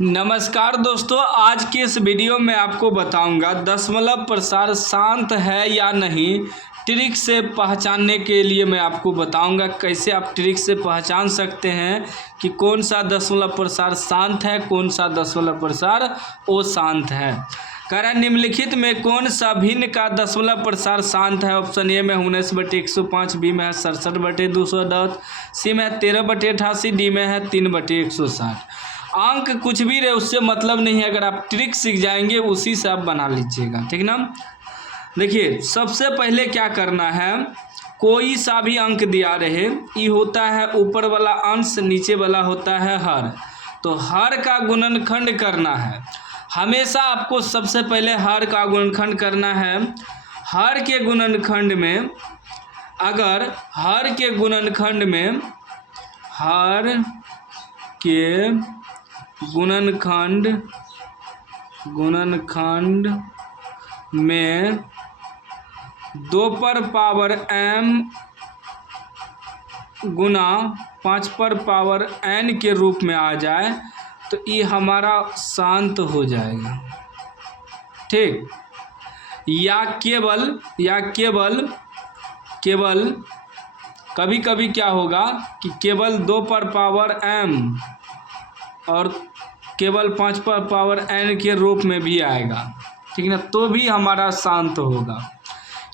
नमस्कार दोस्तों, आज के इस वीडियो में आपको बताऊंगा दशमलव प्रसार शांत है या नहीं। ट्रिक से पहचानने के लिए मैं आपको बताऊंगा कैसे आप ट्रिक से पहचान सकते हैं कि कौन सा दशमलव प्रसार शांत है, कौन सा दशमलव प्रसार अशांत है। कह रहा है निम्नलिखित में कौन सा भिन्न का दशमलव प्रसार शांत है। ऑप्शन ए में 19/105, बी में है 67/210, सी में है 13/88, डी में है 3/160। अंक कुछ भी रहे उससे मतलब नहीं है, अगर आप ट्रिक सीख जाएंगे उसी से आप बना लीजिएगा, ठीक ना। देखिए सबसे पहले क्या करना है, कोई सा भी अंक दिया रहे, ये होता है ऊपर वाला अंश, नीचे वाला होता है हर। तो हर का गुणनखंड करना है, हमेशा आपको सबसे पहले हर का गुणनखंड करना है। हर के गुणनखंड में अगर हर के गुणनखंड में में 2 पर पावर m गुना 5 पर पावर n के रूप में आ जाए तो ये हमारा शांत हो जाएगा, ठीक। या केवल कभी कभी क्या होगा कि केवल 2 पर पावर m और केवल 5 पर पावर n के रूप में भी आएगा, ठीक ना, तो भी हमारा शांत होगा।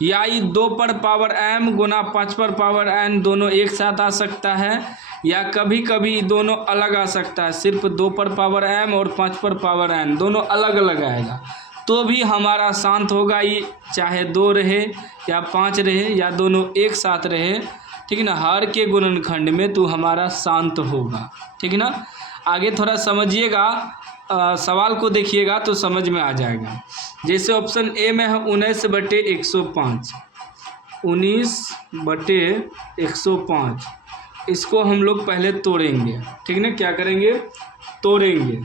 या ये 2 पर पावर m गुना 5 पर पावर n दोनों एक साथ आ सकता है, या कभी कभी दोनों अलग आ सकता है, सिर्फ 2 पर पावर m और 5 पर पावर n दोनों अलग अलग आएगा तो भी हमारा शांत होगा। ये चाहे 2 रहे या 5 रहे या दोनों एक साथ रहे, ठीक ना, हर के गुणनखंड में तो हमारा शांत होगा, ठीक ना। आगे थोड़ा समझिएगा, सवाल को देखिएगा तो समझ में आ जाएगा। जैसे ऑप्शन ए में है 19/105, 19/105, इसको हम लोग पहले तोड़ेंगे, ठीक ना। क्या करेंगे, तोड़ेंगे।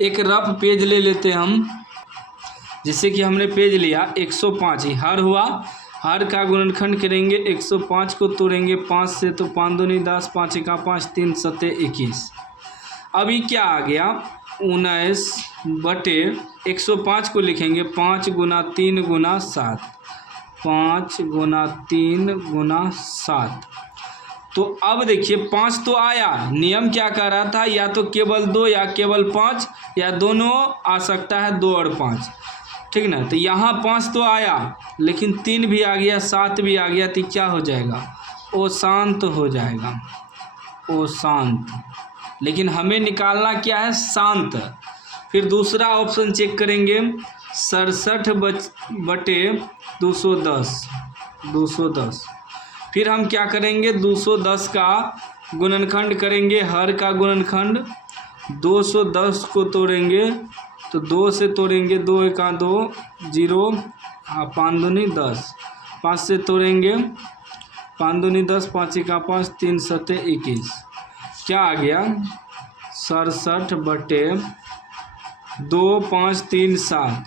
एक रफ पेज ले लेते हैं हम, जैसे कि हमने पेज लिया 105 ही हर हुआ, हर का गुणनखंड करेंगे, 105 को तोड़ेंगे 5 से तो 5 दूनी 10, 5 एका 5, 3 सत्ते 21। अभी क्या आ गया 19/105 को लिखेंगे 5 गुना 3 गुना 7, 5 गुना 3 गुना 7। तो अब देखिए 5 तो आया, नियम क्या कह रहा था, या तो केवल 2 या केवल 5 या दोनों आ सकता है, 2 और 5, ठीक ना। तो यहाँ 5 तो आया लेकिन 3 भी आ गया, 7 भी आ गया, तो क्या हो जाएगा, वो शांत हो जाएगा, वो शांत। लेकिन हमें निकालना क्या है, शांत। फिर दूसरा ऑप्शन चेक करेंगे 67/210। फिर हम क्या करेंगे, 210 का गुणनखंड करेंगे, हर का गुणनखंड 210 को तोड़ेंगे तो 2 से तोड़ेंगे, 2 एका 2, 0, 5 दूनी 10, 5 से तोड़ेंगे 5 दूनी 10, 5 एका 5, 3 सत्ते 21। क्या आ गया 67/2 5 3 7,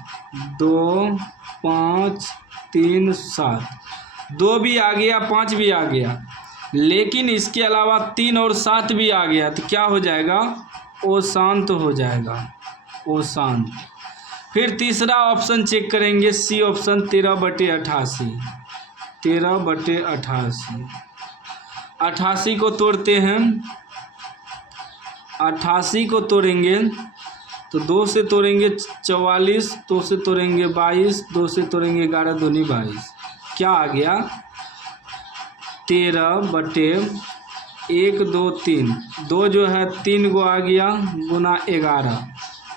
2 5 3 7, 2 भी आ गया, 5 भी आ गया, लेकिन इसके अलावा 3 और 7 भी आ गया, तो क्या हो जाएगा, वो शांत हो जाएगा, वो शांत। फिर तीसरा ऑप्शन चेक करेंगे, सी ऑप्शन 13/88, 13/88। 88 को तोड़ते हैं, 88 को तोड़ेंगे तो 2 से तोड़ेंगे 44, 2 से तोड़ेंगे 22, 2 से तोड़ेंगे 11 दूनी 22। क्या आ गया 13/1 2 3, 2 जो है 3 गो आ गया गुना 11,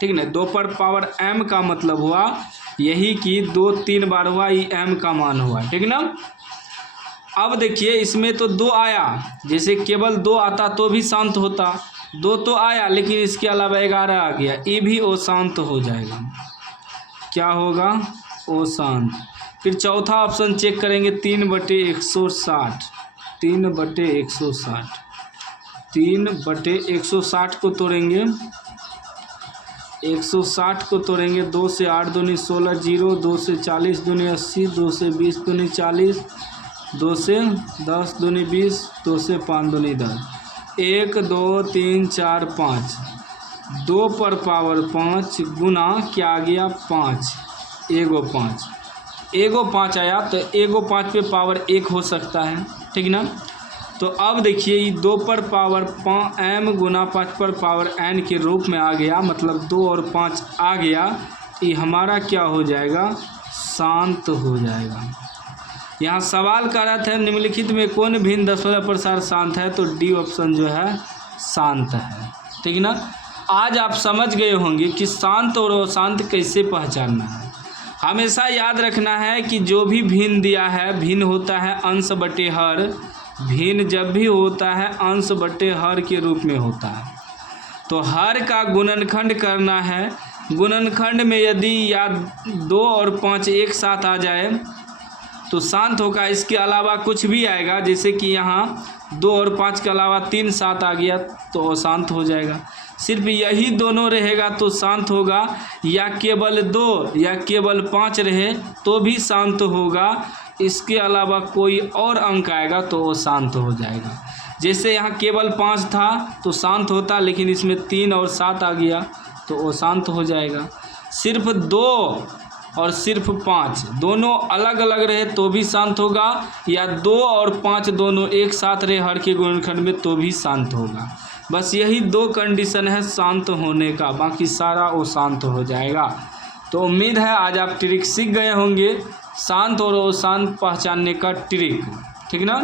ठीक ना। 2 पर पावर m का मतलब हुआ यही कि 2 3 बार हुआ, ये m का मान हुआ, ठीक ना। अब देखिए इसमें तो 2 आया, जैसे केवल 2 आता तो भी शांत होता, 2 तो आया लेकिन इसके अलावा 11 आ गया, ये भी अशांत हो जाएगा। क्या होगा, अशांत। फिर चौथा ऑप्शन चेक करेंगे 3/160, 3/160, 3/160 को तोड़ेंगे, 160 को तोड़ेंगे, 2 से 8 दूनी 16, 0, 2 से 40 दूनी 80, 2 से 20 दूनी 40, 2 से 10 दूनी 20, 2 से 5 दूनी 10, 1 2 3 4 5, 2 पर पावर 5 गुना क्या आ गया 5, एगो 5, एगो 5 आया तो एगो 5 पे पावर 1 हो सकता है, ठीक ना। तो अब देखिए ये 2 पर पावर m गुना 5 पर पावर n के रूप में आ गया, मतलब 2 और 5 आ गया, ये हमारा क्या हो जाएगा, शांत हो जाएगा। यहाँ सवाल कर रहा था निम्नलिखित में कौन भिन्न दशमलव प्रसार शांत है, तो डी ऑप्शन जो है शांत है, ठीक ना। आज आप समझ गए होंगे कि शांत और अशांत कैसे पहचानना है। हमेशा याद रखना है कि जो भी भिन्न दिया है, भिन्न होता है अंश बटे हर, भिन्न जब भी होता है अंश बटे हर के रूप में होता है। तो हर का गुणनखंड करना है, गुणनखंड में यदि या 2 और 5 एक साथ आ जाए तो शांत होगा। इसके अलावा कुछ भी आएगा, जैसे कि यहाँ 2 और 5 के अलावा 3 साथ आ गया तो अशांत हो जाएगा। सिर्फ यही दोनों रहेगा तो शांत होगा, या केवल 2 या केवल 5 रहे तो भी शांत होगा। इसके अलावा कोई और अंक आएगा तो वो शांत हो जाएगा। जैसे यहाँ केवल 5 था तो शांत होता, लेकिन इसमें 3 और 7 आ गया तो वो शांत हो जाएगा। सिर्फ 2 और सिर्फ 5 दोनों अलग अलग रहे तो भी शांत होगा, या 2 और 5 दोनों एक साथ रहे हर के गुणनखंड में तो भी शांत होगा। बस यही 2 कंडीशन है शांत होने का, बाकी सारा वो शांत हो जाएगा। तो उम्मीद है आज आप ट्रिक सीख गए होंगे, शांत और अशांत पहचानने का ट्रिक, ठीक ना।